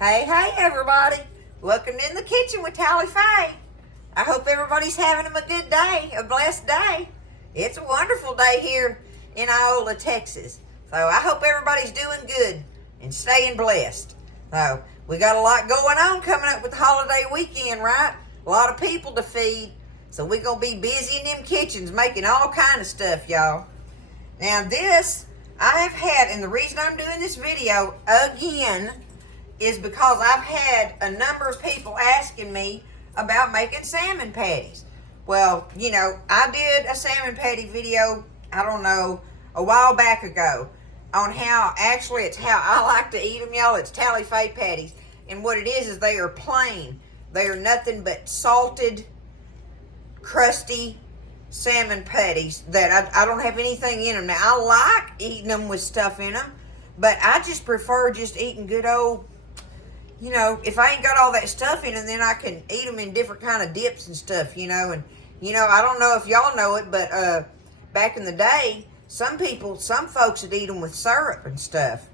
Hey everybody. Welcome in the kitchen with Tally Faye. I hope everybody's having a good day, a blessed day. It's a wonderful day here in Iola, Texas. So I hope everybody's doing good and staying blessed. So we got a lot going on coming up with the holiday weekend, right? A lot of people to feed. So we're going to be busy in them kitchens making all kind of stuff, y'all. Now this I have had, and the reason I'm doing this video again is because I've had a number of people asking me about making salmon patties. Well, you know, I did a salmon patty video, I don't know, a while back ago on how, actually it's how I like to eat them, y'all. It's Tally Faye patties. And what it is they are plain. They are nothing but salted, crusty salmon patties that I don't have anything in them. Now, I like eating them with stuff in them, but I just prefer just eating good old, you know, if I ain't got all that stuff in them, then I can eat them in different kind of dips and stuff, you know. And, you know, I don't know if y'all know it, but back in the day, some folks would eat them with syrup and stuff.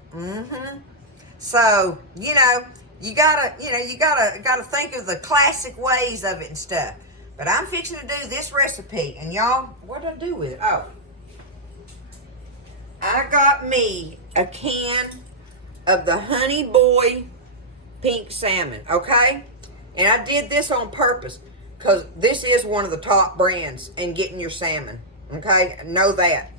So, you know, you gotta think of the classic ways of it and stuff. But I'm fixing to do this recipe, and y'all, what did I do with it? Oh, I got me a can of the Honey Boy pink salmon, okay? And I did this on purpose because this is one of the top brands in getting your salmon, okay? Know that.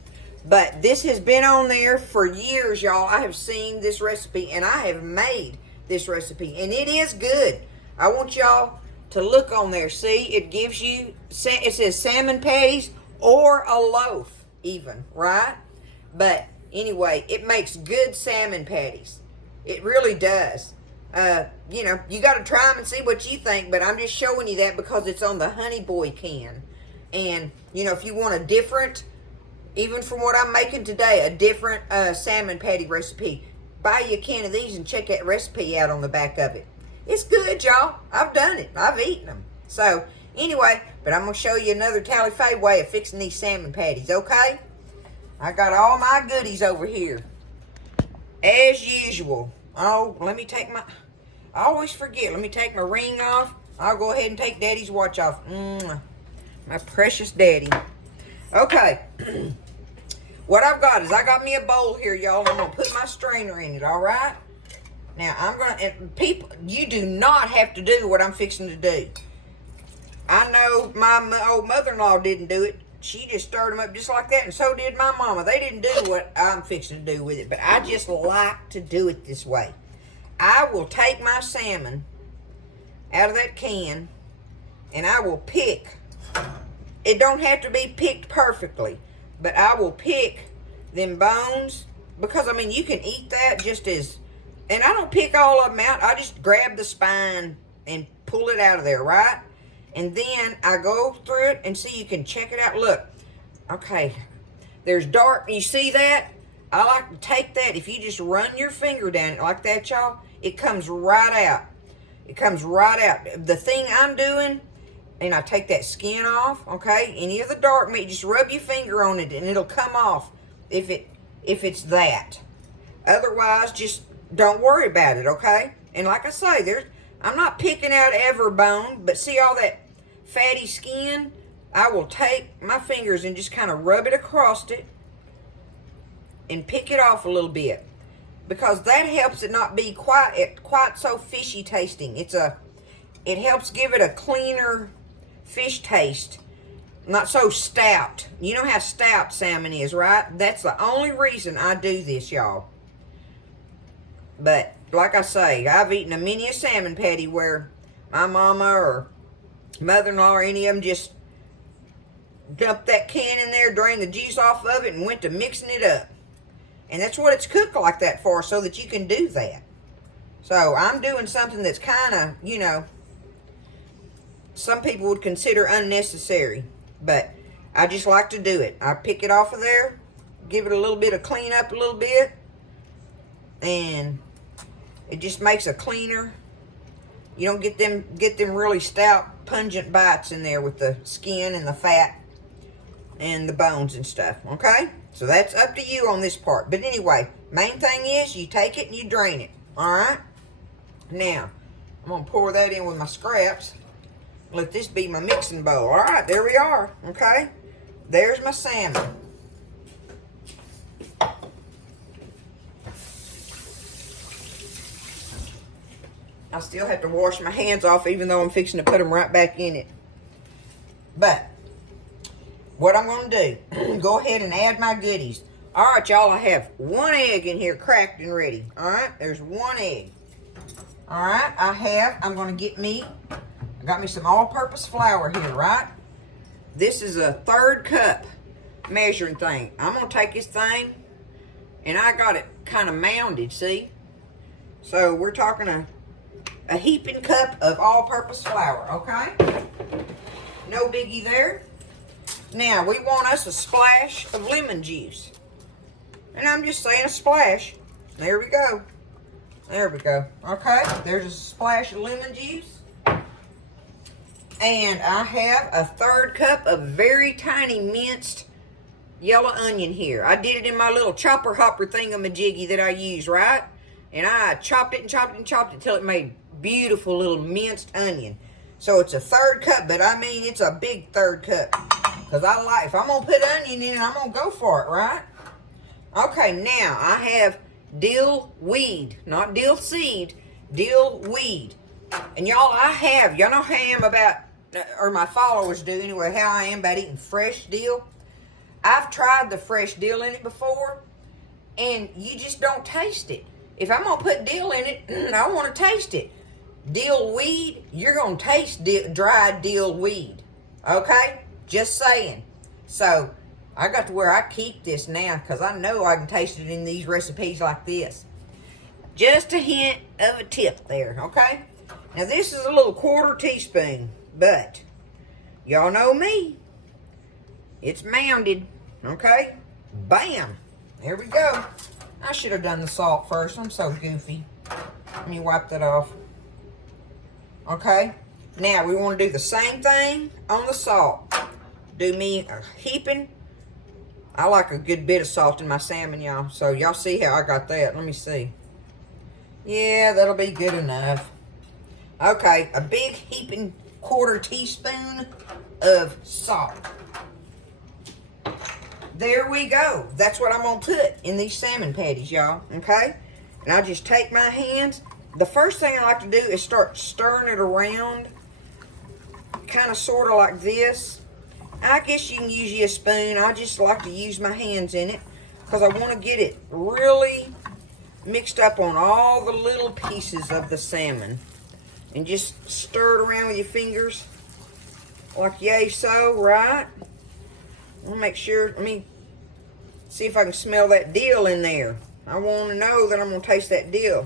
But this has been on there for years, y'all. I have seen this recipe, and I have made this recipe, and it is good. I want y'all to look on there. See, it gives you, it says salmon patties or a loaf even, right? But anyway, it makes good salmon patties. It really does. You know, you got to try them and see what you think, but I'm just showing you that because it's on the Honey Boy can. And, you know, if you want a different, even from what I'm making today, a different salmon patty recipe, buy you a can of these and check that recipe out on the back of it. It's good, y'all. I've done it. I've eaten them. So, anyway, but I'm going to show you another Tally Faye way of fixing these salmon patties, okay? I got all my goodies over here. As usual. Oh, let me take my, I always forget. Let me take my ring off. I'll go ahead and take Daddy's watch off. My precious Daddy. Okay. What I've got is I got me a bowl here, y'all. I'm going to put my strainer in it, all right? Now, I'm going to, people, you do not have to do what I'm fixing to do. I know my old mother-in-law didn't do it. She just stirred them up just like that, and so did my mama. They didn't do what I'm fixing to do with it, but I just like to do it this way. I will take my salmon out of that can, and I will pick. It don't have to be picked perfectly, but I will pick them bones, because, I mean, you can eat that just as, and I don't pick all of them out. I just grab the spine and pull it out of there, right? And then I go through it and see, you can check it out. Look, okay, there's dark. You see that? I like to take that. If you just run your finger down it like that, y'all, it comes right out. It comes right out. The thing I'm doing, and I take that skin off, okay? Any of the dark meat, just rub your finger on it and it'll come off if it's that. Otherwise, just don't worry about it, okay? And like I say, I'm not picking out every bone, but see all that fatty skin? I will take my fingers and just kind of rub it across it and pick it off a little bit, because that helps it not be quite so fishy tasting. It helps give it a cleaner fish taste, not so stout. You know how stout salmon is, right? That's the only reason I do this, y'all. But like I say, I've eaten many a salmon patty where my mama or mother-in-law or any of them just dumped that can in there, drained the juice off of it, and went to mixing it up. And that's what it's cooked like that for, so that you can do that. So I'm doing something that's kind of, you know, some people would consider unnecessary, but I just like to do it. I pick it off of there, give it a little bit of clean up a little bit, and it just makes a cleaner. You don't get them really stout, pungent bites in there with the skin and the fat and the bones and stuff, okay? So that's up to you on this part. But anyway, main thing is you take it and you drain it, all right? Now, I'm going to pour that in with my scraps. Let this be my mixing bowl. All right, there we are, okay? There's my salmon. I still have to wash my hands off even though I'm fixing to put them right back in it. But, what I'm going to do, go ahead and add my goodies. All right, y'all, I have 1 egg in here cracked and ready. All right, there's 1 egg. All right, I'm going to get me, I got me some all-purpose flour here, right? This is a 1/3 cup measuring thing. I'm going to take this thing, and I got it kind of mounded, see? So we're talking a heaping cup of all-purpose flour, okay? No biggie there. Now, we want us a splash of lemon juice. And I'm just saying a splash. There we go. There we go. Okay, there's a splash of lemon juice. And I have a 1/3 cup of very tiny minced yellow onion here. I did it in my little chopper hopper thingamajiggy that I use, right? And I chopped it and chopped it and chopped it till it made beautiful little minced onion. So it's a 1/3 cup, but I mean it's a big 1/3 cup. Because I like, if I'm going to put onion in it, I'm going to go for it, right? Okay, now I have dill weed, not dill seed, dill weed. And y'all, y'all know how I am about, or my followers do anyway, how I am about eating fresh dill. I've tried the fresh dill in it before, and you just don't taste it. If I'm going to put dill in it, I want to taste it. Dill weed, you're going to taste dried dill weed. Okay? Just saying. So, I got to where I keep this now because I know I can taste it in these recipes like this. Just a hint of a tip there, okay? Now, this is a little 1/4 teaspoon, but y'all know me. It's mounded, okay? Bam! There we go. I should have done the salt first. I'm so goofy. Let me wipe that off. Okay? Now, we want to do the same thing on the salt. Do me a heaping. I like a good bit of salt in my salmon, y'all. So, y'all see how I got that. Let me see. Yeah, that'll be good enough. Okay, a big heaping 1/4 teaspoon of salt. There we go. That's what I'm going to put in these salmon patties, y'all. Okay? And I just take my hands. The first thing I like to do is start stirring it around. Kind of sort of like this. I guess you can use you a spoon. I just like to use my hands in it because I want to get it really mixed up on all the little pieces of the salmon. And just stir it around with your fingers like yay so, right? I'll make sure, let me see if I can smell that dill in there. I want to know that I'm going to taste that dill.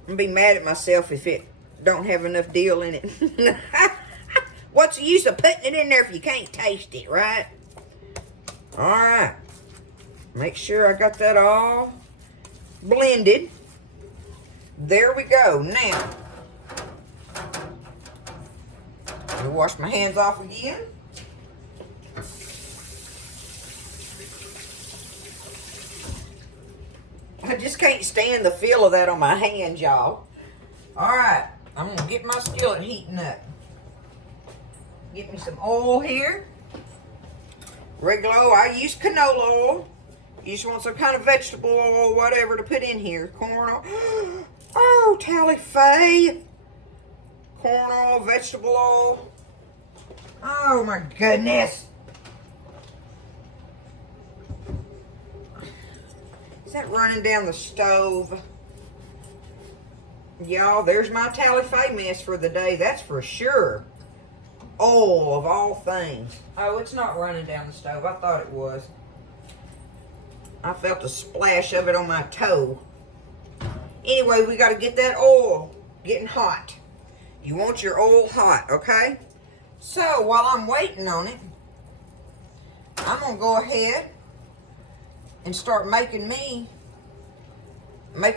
I'm going to be mad at myself if it don't have enough dill in it. What's the use of putting it in there if you can't taste it, right? All right. Make sure I got that all blended. There we go. Now, let me wash my hands off again. I just can't stand the feel of that on my hands, y'all. All right. I'm going to get my skillet heating up. Get me some oil here. Regular oil. I use canola oil. You just want some kind of vegetable oil, whatever, to put in here. Corn oil. Oh, Tally Faye. Corn oil, vegetable oil. Oh, my goodness. Is that running down the stove? Y'all, there's my Tally Faye mess for the day. That's for sure. Oil of all things. Oh, it's not running down the stove. I thought it was. I felt a splash of it on my toe. Anyway, we got to get that oil getting hot. You want your oil hot, okay? So, while I'm waiting on it, I'm going to go ahead and start make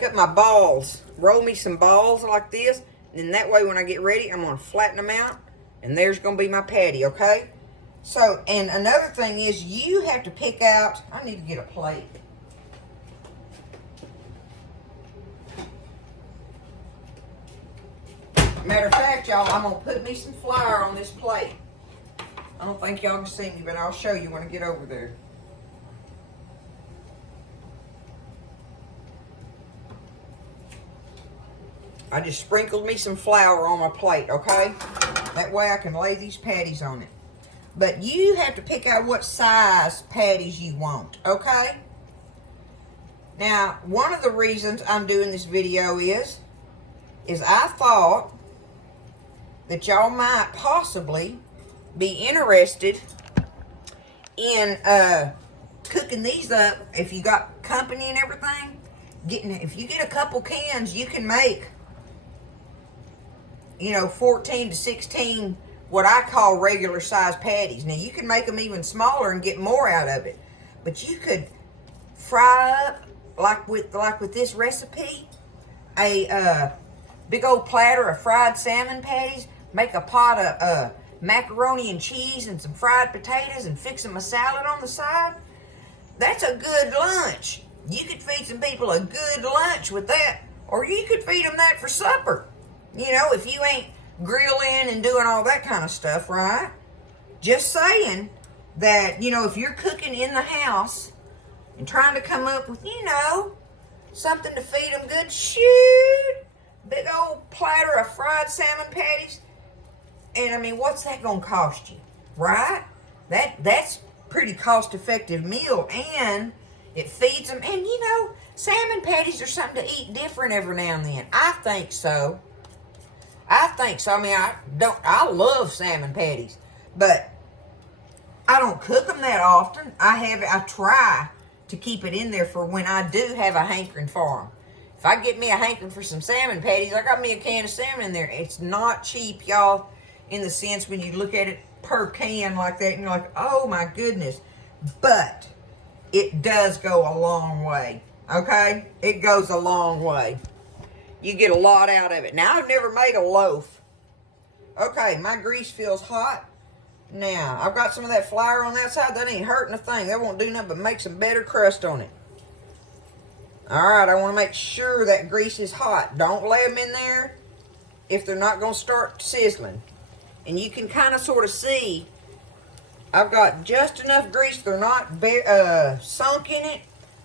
up my balls. Roll me some balls like this. And that way, when I get ready, I'm going to flatten them out. And there's going to be my patty, okay? So, and another thing is you have to pick out, I need to get a plate. Matter of fact, y'all, I'm going to put me some flour on this plate. I don't think y'all can see me, but I'll show you when I get over there. I just sprinkled me some flour on my plate, okay? That way I can lay these patties on it. But you have to pick out what size patties you want, okay? Now, one of the reasons I'm doing this video is I thought that y'all might possibly be interested in cooking these up. If you got company and everything, if you get a couple cans, you can make, 14 to 16 what I call regular size patties. Now you can make them even smaller and get more out of it. But you could fry up like with this recipe, a big old platter of fried salmon patties. Make a pot of macaroni and cheese and some fried potatoes and fix them a salad on the side. That's a good lunch. You could feed some people a good lunch with that, or you could feed them that for supper. If you ain't grilling and doing all that kind of stuff, right? Just saying that, if you're cooking in the house and trying to come up with, something to feed them good, shoot, big old platter of fried salmon patties. And what's that gonna cost you, right? That's pretty cost-effective meal, and it feeds them. And salmon patties are something to eat different every now and then. I think so. I love salmon patties, but I don't cook them that often. I try to keep it in there for when I do have a hankering for them. If I get me a hankering for some salmon patties, I got me a can of salmon in there. It's not cheap, y'all, in the sense when you look at it per can like that, and you're like, oh my goodness. But it does go a long way, okay? It goes a long way. You get a lot out of it. Now, I've never made a loaf. Okay, my grease feels hot. Now, I've got some of that flour on that side. That ain't hurting a thing. That won't do nothing but make some better crust on it. All right, I want to make sure that grease is hot. Don't lay them in there if they're not going to start sizzling. And you can kind of sort of see I've got just enough grease. They're not sunk in it,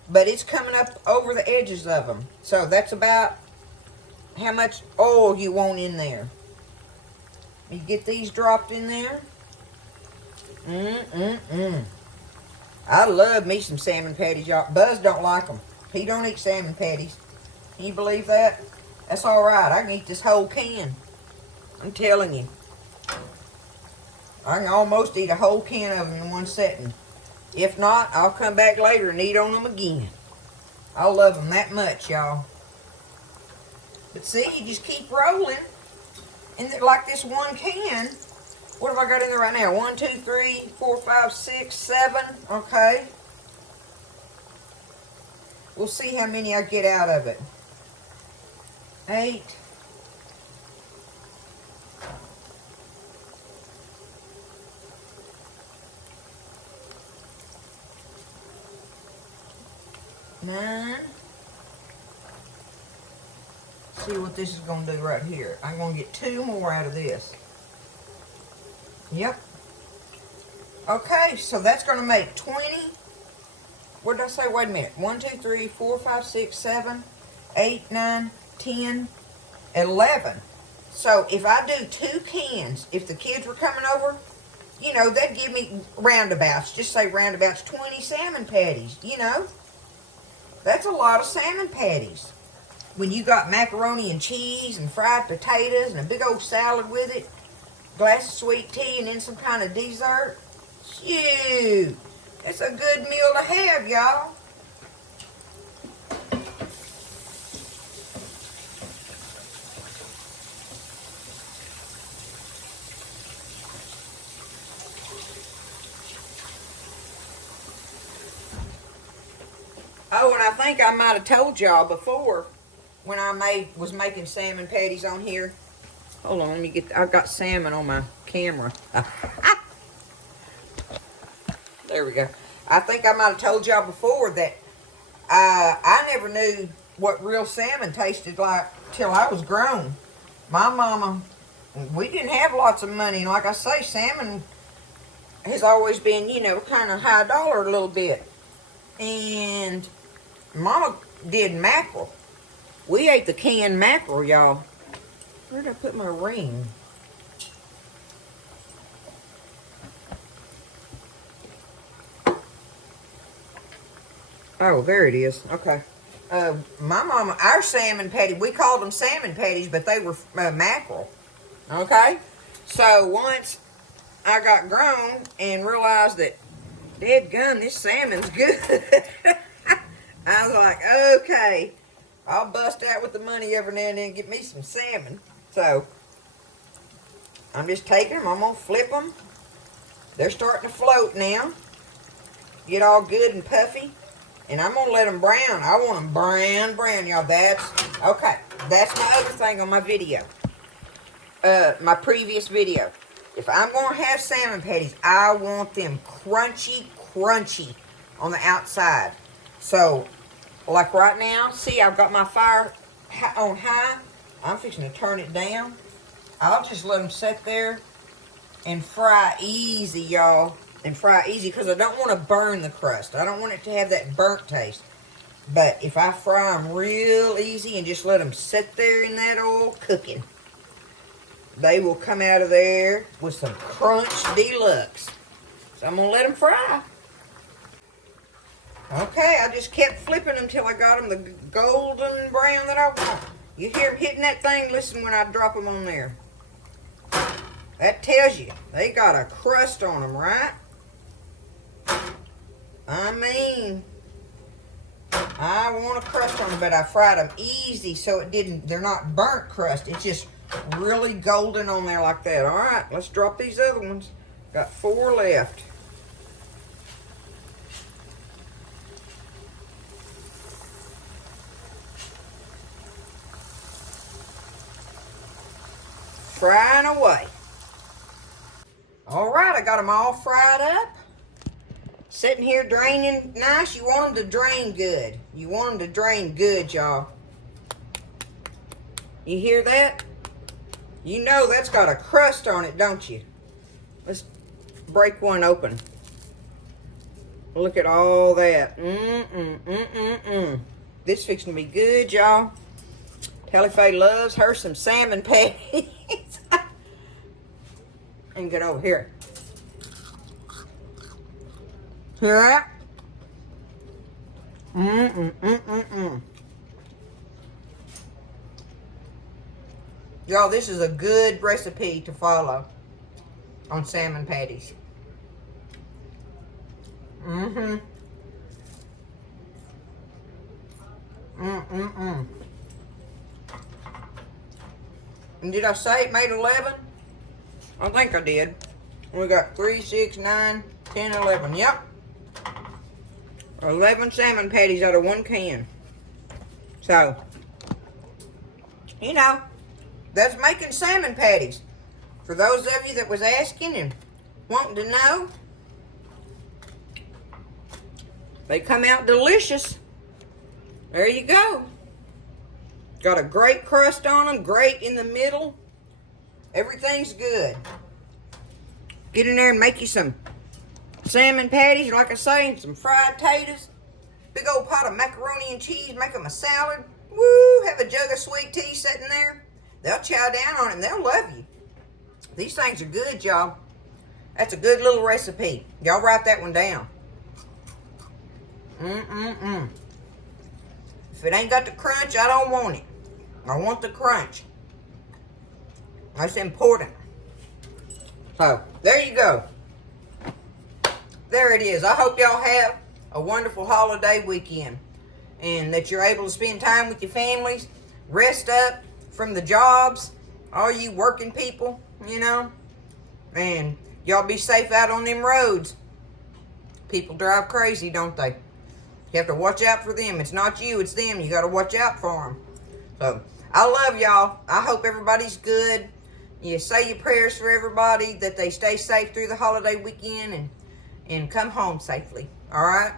but it's coming up over the edges of them. So that's about how much oil you want in there. You get these dropped in there. I love me some salmon patties, y'all. Buzz don't like them. He don't eat salmon patties. Can you believe that? That's all right. I can eat this whole can. I'm telling you. I can almost eat a whole can of them in one setting. If not, I'll come back later and eat on them again. I love them that much, y'all. But see, you just keep rolling. And like this one can, what have I got in there right now? 1, 2, 3, 4, 5, 6, 7. Okay. We'll see how many I get out of it. 8. 9. See what this is going to do right here. I'm going to get 2 more out of this. Yep. Okay, so that's going to make 20. What did I say? Wait a minute. 1, 2, 3, 4, 5, 6, 7, 8, 9, 10, 11. So if I do 2 cans, if the kids were coming over, they'd give me roundabouts. Just say roundabouts 20 salmon patties, That's a lot of salmon patties. When you got macaroni and cheese and fried potatoes and a big old salad with it, glass of sweet tea, and then some kind of dessert. Shoot, it's a good meal to have, y'all. Oh, and I think I might have told y'all before when I was making salmon patties on here. Hold on, let me get. I've got salmon on my camera. There we go. I think I might have told y'all before that I never knew what real salmon tasted like till I was grown. my mama, we didn't have lots of money. Like I say, salmon has always been, you know, kind of high dollar a little bit. And mama did mackerel. We ate the canned mackerel, y'all. Where did I put my ring? Oh, there it is. Okay. My mama, our salmon patty, we called them salmon patties, but they were mackerel. Okay? So once I got grown and realized that, deadgum, this salmon's good. I was like, okay, I'll bust out with the money every now and then and get me some salmon. So I'm just taking them. I'm going to flip them. They're starting to float now. Get all good and puffy. And I'm going to let them brown. I want them brown, y'all. That's, okay. That's my other thing on my video. My previous video. If I'm going to have salmon patties, I want them crunchy on the outside. So, like right now, see, I've got my fire on high. I'm fixing to turn it down. I'll just let them sit there and fry easy, y'all. And fry easy because I don't want to burn the crust. I don't want it to have that burnt taste. But if I fry them real easy and just let them sit there in that oil cooking, they will come out of there with some crunch deluxe. So I'm going to let them fry. Okay, I just kept flipping them until I got them the golden brown that I want. You hear them hitting that thing? Listen when I drop them on there. That tells you they got a crust on them, right? I mean, I want a crust on them, but I fried them easy so they're not burnt crust. It's just really golden on there like that. All right, let's drop these other ones. Got 4 left. Frying away. All right, I got them all fried up. Sitting here draining nice. You want them to drain good. You want them to drain good, y'all. You hear that? You know that's got a crust on it, don't you? Let's break one open. Look at all that. This fixing to be good, y'all. Telly loves her some salmon patties. And get over here. Hear that? Y'all, this is a good recipe to follow on salmon patties. And did I say it made 11? I think I did. We got 3, 6, 9, 10, 11. Yep. 11 salmon patties out of 1 can. So, you know, that's making salmon patties. For those of you that was asking and wanting to know, they come out delicious. There you go. Got a great crust on them, great in the middle. Everything's good. Get in there and make you some salmon patties, like I say, and some fried potatoes. Big old pot of macaroni and cheese, make them a salad. Woo, have a jug of sweet tea sitting there. They'll chow down on it and they'll love you. These things are good, y'all. That's a good little recipe. Y'all write that one down. If it ain't got the crunch, I don't want it. I want the crunch. That's important. So, there you go. There it is. I hope y'all have a wonderful holiday weekend. And that you're able to spend time with your families. Rest up from the jobs. All you working people, you know. And y'all be safe out on them roads. People drive crazy, don't they? You have to watch out for them. It's not you, it's them. You got to watch out for them. So, I love y'all. I hope everybody's good. You say your prayers for everybody, that they stay safe through the holiday weekend and come home safely. All right?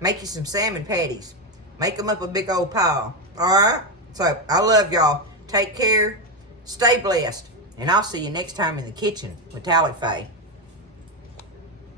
Make you some salmon patties. Make them up a big old pile. All right? So, I love y'all. Take care. Stay blessed. And I'll see you next time in the kitchen with Tally Faye.